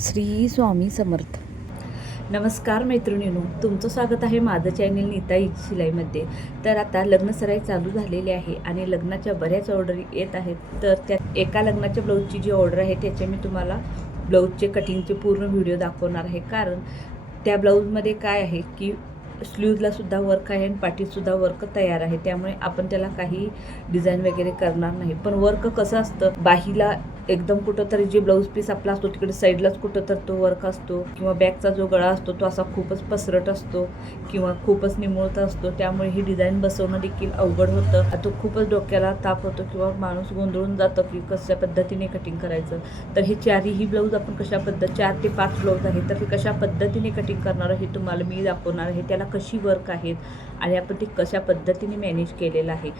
श्री स्वामी समर्थ. नमस्कार मैत्रिणीनो तुमचं स्वागत आहे माझं चॅनल नीता शिलाईमध्ये. तर आता लग्न सराई चालू झालेली आहे आणि लग्नाच्या बऱ्याच ऑर्डर येत आहेत. तर त्या एका लग्नाच्या ब्लाऊजची जी ऑर्डर आहे त्याचे मी तुम्हाला ब्लाऊजचे कटिंगचे पूर्ण व्हिडिओ दाखवणार आहे. कारण त्या ब्लाऊजमध्ये काय आहे की स्लीवला सुद्धा वर्क आहे आणि पाठीतसुद्धा वर्क तयार आहे. त्यामुळे आपण त्याला काही डिझाईन वगैरे करणार नाही. पण वर्क कसं असतं? बाहीला एकदम कुठं तरी जे ब्लाऊज पीस आपला असतो तिकडे साईडलाच कुठं तर तो वर्क असतो किंवा बॅगचा जो गळा असतो तो असा खूपच पसरट असतो किंवा खूपच निमुळता असतो. त्यामुळे ही डिझाईन बसवणं देखील अवघड होतं. तो खूपच डोक्याला ताप होतो किंवा माणूस गोंधळून जातं की कशा पद्धतीने कटिंग करायचं. तर हे चारही ब्लाऊज आपण कशा पद्धत चार ते पाच ब्लाऊज आहेत. तर हे कशा पद्धतीने कटिंग करणार हे तुम्हाला मी दाखवणार आहे. त्याला कशी वर्क आहेत आणि आपण ते कशा पद्धतीने मॅनेज केलेलं आहे.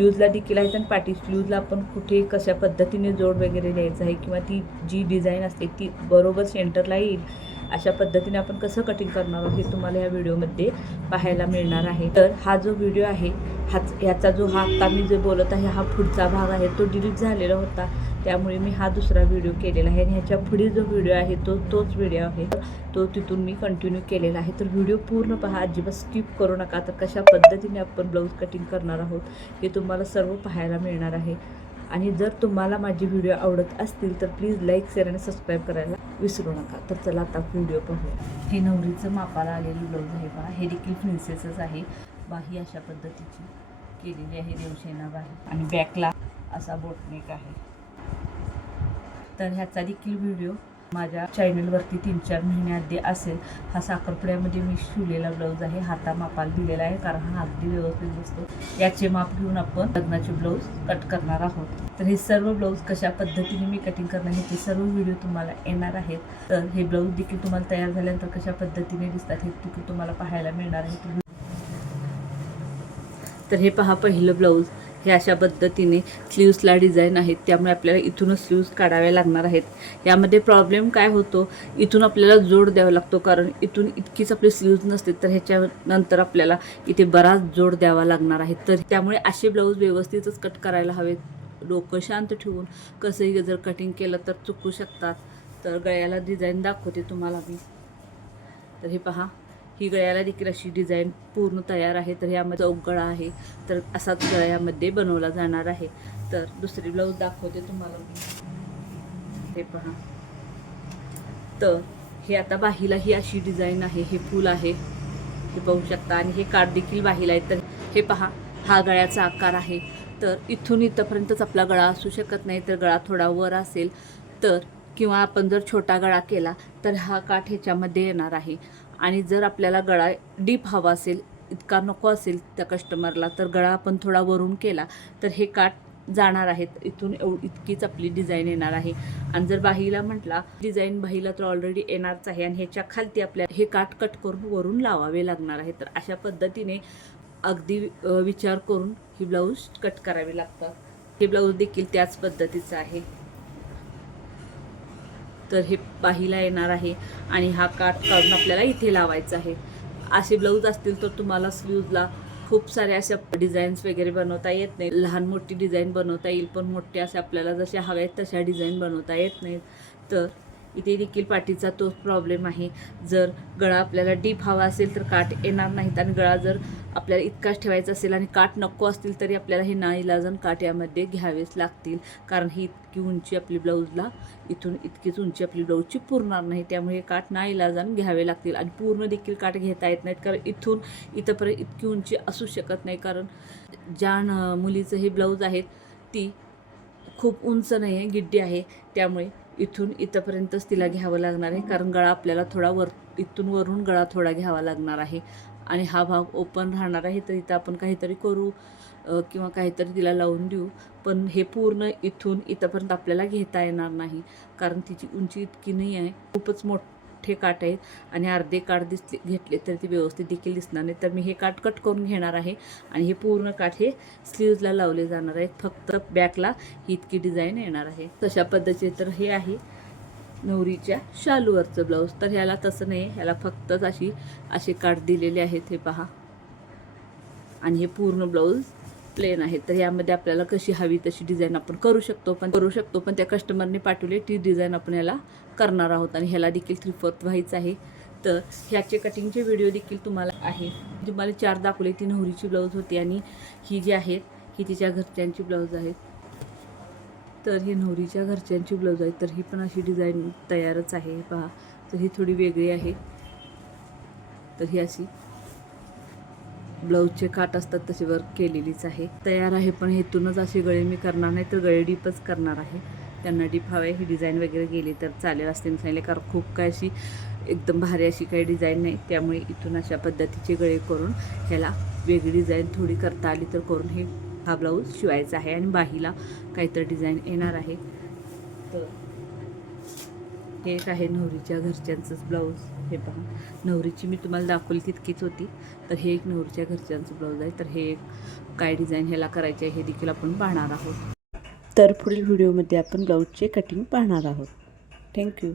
स्लीवजला देखील आहेत आणि पाठी स्लीवजला आपण कुठे कशा पद्धतीने जोड वगैरे द्यायचं आहे किंवा ती जी डिझाईन असते ती बरोबर सेंटरला येईल अशा पद्धतीने आपण कसं कटिंग करणार आहोत हे तुम्हाला या व्हिडिओमध्ये पाहायला मिळणार आहे. तर हा जो व्हिडिओ आहे हाच ह्याचा जो हा आत्ता मी जे बोलत आहे हा पुढचा भाग आहे तो डिलीट झालेला होता. त्यामुळे मी हा दुसरा व्हिडिओ केलेला आहे आणि ह्याच्या पुढे जो व्हिडिओ आहे तो तोच व्हिडिओ आहे. तो तिथून मी कंटिन्यू केलेला आहे. तर व्हिडिओ पूर्ण पहा. अजिबात स्किप करू नका. तर कशा पद्धतीने आपण ब्लाऊज कटिंग करणार आहोत हे तुम्हाला सर्व पाहायला मिळणार आहे. आणि जर तुम्हाला माझे व्हिडिओ आवडत असतील तर प्लीज लाईक शेअर आणि सबस्क्राईब करायला विसरू नका. तर चला आता व्हिडिओ पाहूया. हे नवरीचं मापाला आलेली ब्लाऊज आहे पहा. हे देखील प्रिन्सेसच आहे. बाही अशा पद्धतीची केलेली आहे. देवसेना बाही. आणि बॅकला असा बोटनेक आहे. तर ह्याचा देखील व्हिडिओ माझ्या चॅनलवरती तीन चार महिन्याआधी असेल. हा साखरपुड्यामध्ये मी शिवलेला ब्लाऊज आहे. हातामापाला दिलेला आहे कारण हा अगदी व्यवस्थित बसतो याचे माप घेऊन आपण लग्नाचे ब्लाऊज कट करणार आहोत. तर हे सर्व ब्लाऊज कशा पद्धतीने मी कटिंग करणार आहे ते सर्व व्हिडिओ तुम्हाला येणार आहेत. तर हे ब्लाऊज देखील तुम्हाला तयार झाल्यानंतर कशा पद्धतीने दिसतात हे देखील तुम्हाला पाहायला मिळणार आहे. तर हे पहा पहिलं ब्लाऊज हे अशा पद्धतीने स्लीव्सला डिझाईन आहेत. त्यामुळे आपल्याला इथूनच स्लीव्स काढाव्या लागणार आहेत. यामध्ये प्रॉब्लेम काय होतो? इथून आपल्याला जोड द्यावा लागतो कारण इथून इतकीच आपली स्लीव्ज नसते तर ह्याच्यानंतर आपल्याला इथे बराच जोड द्यावा लागणार आहे. तर त्यामुळे असे ब्लाऊज व्यवस्थितच कट करायला हवेत. डोकं शांत ठेवून कसंही जर कटिंग केलं तर चुकू शकतात. तर गळ्याला डिझाईन दाखवते तुम्हाला मी. तर हे पहा. ही गळ्याला देखील अशी डिझाईन पूर्ण तयार आहे. तर यामध्ये चौक गळा आहे तर असाच गळा यामध्ये बनवला जाणार आहे. तर दुसरी ब्लाऊज दाखवते तुम्हाला मी. हे पहा. तर हे आता बाहीला ही अशी डिझाईन आहे. हे फूल आहे. हे पाहू शकता. आणि हे कार्ड देखील बाहीला आहे. तर हे पहा हा गळ्याचा आकार आहे. तर इथून इथंपर्यंतच आपला गळा असू शकत नाही. तर गळा थोडा वर असेल तर किंवा आपण जर छोटा गळा केला तर हा काठ ह्याच्यामध्ये येणार आहे. आणि जर आपल्याला गळा डीप हवा असेल इतका नको असेल त्या कस्टमरला तर गळा आपण थोडा वरून केला तर हे काठ जाणार आहेत. इथून एव इतकीच आपली डिझाईन येणार आहे. आणि जर बाहीला म्हटला डिझाईन बाहीला तर ऑलरेडी येणारच आहे आणि ह्याच्या खालती आपल्याला हे काठ कट करून वरून लावावे लागणार आहे. तर अशा पद्धतीने अगदी विचार करून ही ब्लाऊज कट करावी लागतात. हे ब्लाऊज देखील त्याच पद्धतीचं आहे. तर हे बाहीला येणार आहे आणि हा काठ काढून आपल्याला इथे लावायचा आहे. असे ब्लाऊज असतील तर तुम्हाला स्लीवला खूप साऱ्या अशा डिझाईन्स वगैरे बनवता येत नाही लहान मोठी डिझाईन बनवता येईल पण मोठे असे आपल्याला जशा हव्या आहेत तशा डिझाईन बनवता येत नाहीत. तर इथे देखील पाठीचा तोच प्रॉब्लेम आहे. जर गळा आपल्याला डीप हवा असेल तर काठ येणार नाहीत आणि गळा जर आपल्याला इतकाच ठेवायचा असेल आणि काठ नको असतील तरी आपल्याला हे नाईलाजन काठ यामध्ये घ्यावेच लागतील. कारण ही इतकी उंची आपली ब्लाऊजला इथून इतकीच उंची आपली ब्लाऊजची पुरणार नाही. त्यामुळे हे काठ नाईलाजन घ्यावे लागतील. आणि पूर्ण देखील काठ घेता येत नाहीत कारण इथून इथंपर्यंत इतकी उंची असू शकत नाही. कारण ज्या मुलीचं हे ब्लाऊज आहेत ती खूप उंच नाही आहे गिड्डी आहे. त्यामुळे इथून इथंपर्यंतच तिला घ्यावं लागणार आहे. कारण गळा आपल्याला थोडा वर इथून वरून गळा थोडा घ्यावा लागणार आहे. आणि हा भाग ओपन राहणार आहे. तर इथं आपण काहीतरी करू किंवा काहीतरी तिला लावून देऊ. पण हे पूर्ण इथून इथंपर्यंत आपल्याला घेता येणार नाही. कारण तिची उंची इतकी नाही आहे. खूपच मोठ काठ आहेत आणि अर्धे काठ दिसले घेतले तर ते व्यवस्थित देखील दिसणार नाही तर मी हे काठ कट करून घेणार आहे आणि हे पूर्ण काठ हे स्लीव्जला लावले जाणार आहेत. फक्त बॅकला ही इतकी डिझाईन येणार आहे. तशा पद्धतीचे तर हे आहे नवरीच्या शालूवरचं ब्लाऊज तर ह्याला तसं नाही ह्याला फक्तच अशी असे काठ दिलेले आहेत हे पहा. आणि हे पूर्ण ब्लाऊज प्लेन आहे तर यामध्ये आपल्याला कशी हवी तशी डिझाईन आपण करू शकतो पण करू शकतो पण त्या कस्टमरने पाठवली ती डिझाईन आपण याला करणार आहोत आणि ह्याला देखील थ्री फोर्थ व्हायचं आहे. तर ह्याचे कटिंगचे व्हिडिओ देखील तुम्हाला आहे. तुम्हाला चार दाखवले ती नवरीची ब्लाऊज होती आणि ही जी आहेत ही तिच्या घरच्यांची ब्लाऊज आहेत. तर ही नवरीच्या घरच्यांची ब्लाऊज आहे तर ही पण अशी डिझाईन तयारच आहे. पहा तर ही थोडी वेगळी आहे. तर ही अशी ब्लाऊजचे काट असतात तशी वर्क केलेलीच आहे. तयार आहे पण हेतूनच असे गळे मी करणार नाही तर गळे डीपच करणार आहे. त्यांना डीप हवे ही डिझाईन वगैरे गेली तर चालेल असते मी सांगितले कारण खूप काय अशी एकदम भारी अशी काही डिझाईन नाही. त्यामुळे इथून अशा पद्धतीचे गळे करून ह्याला वेगळी डिझाईन थोडी करता आली तर करून हे हा ब्लाऊज शिवायचा आहे आणि बाहीला काहीतरी डिझाईन येणार आहे. तर हे एक आहे नवरीच्या घरच्यांचंच ब्लाऊज. हे पहा. नवरीची मी तुम्हाला दाखवली तितकीच होती. तर हे एक नवरीच्या घरच्यांचं ब्लाऊज आहे. तर हे एक काय डिझाईन ह्याला करायचे आहे हे देखील आपण पाहणार आहोत. तर पुढील व्हिडिओमध्ये आपण ब्लाऊजचे कटिंग पाहणार आहोत. थँक्यू.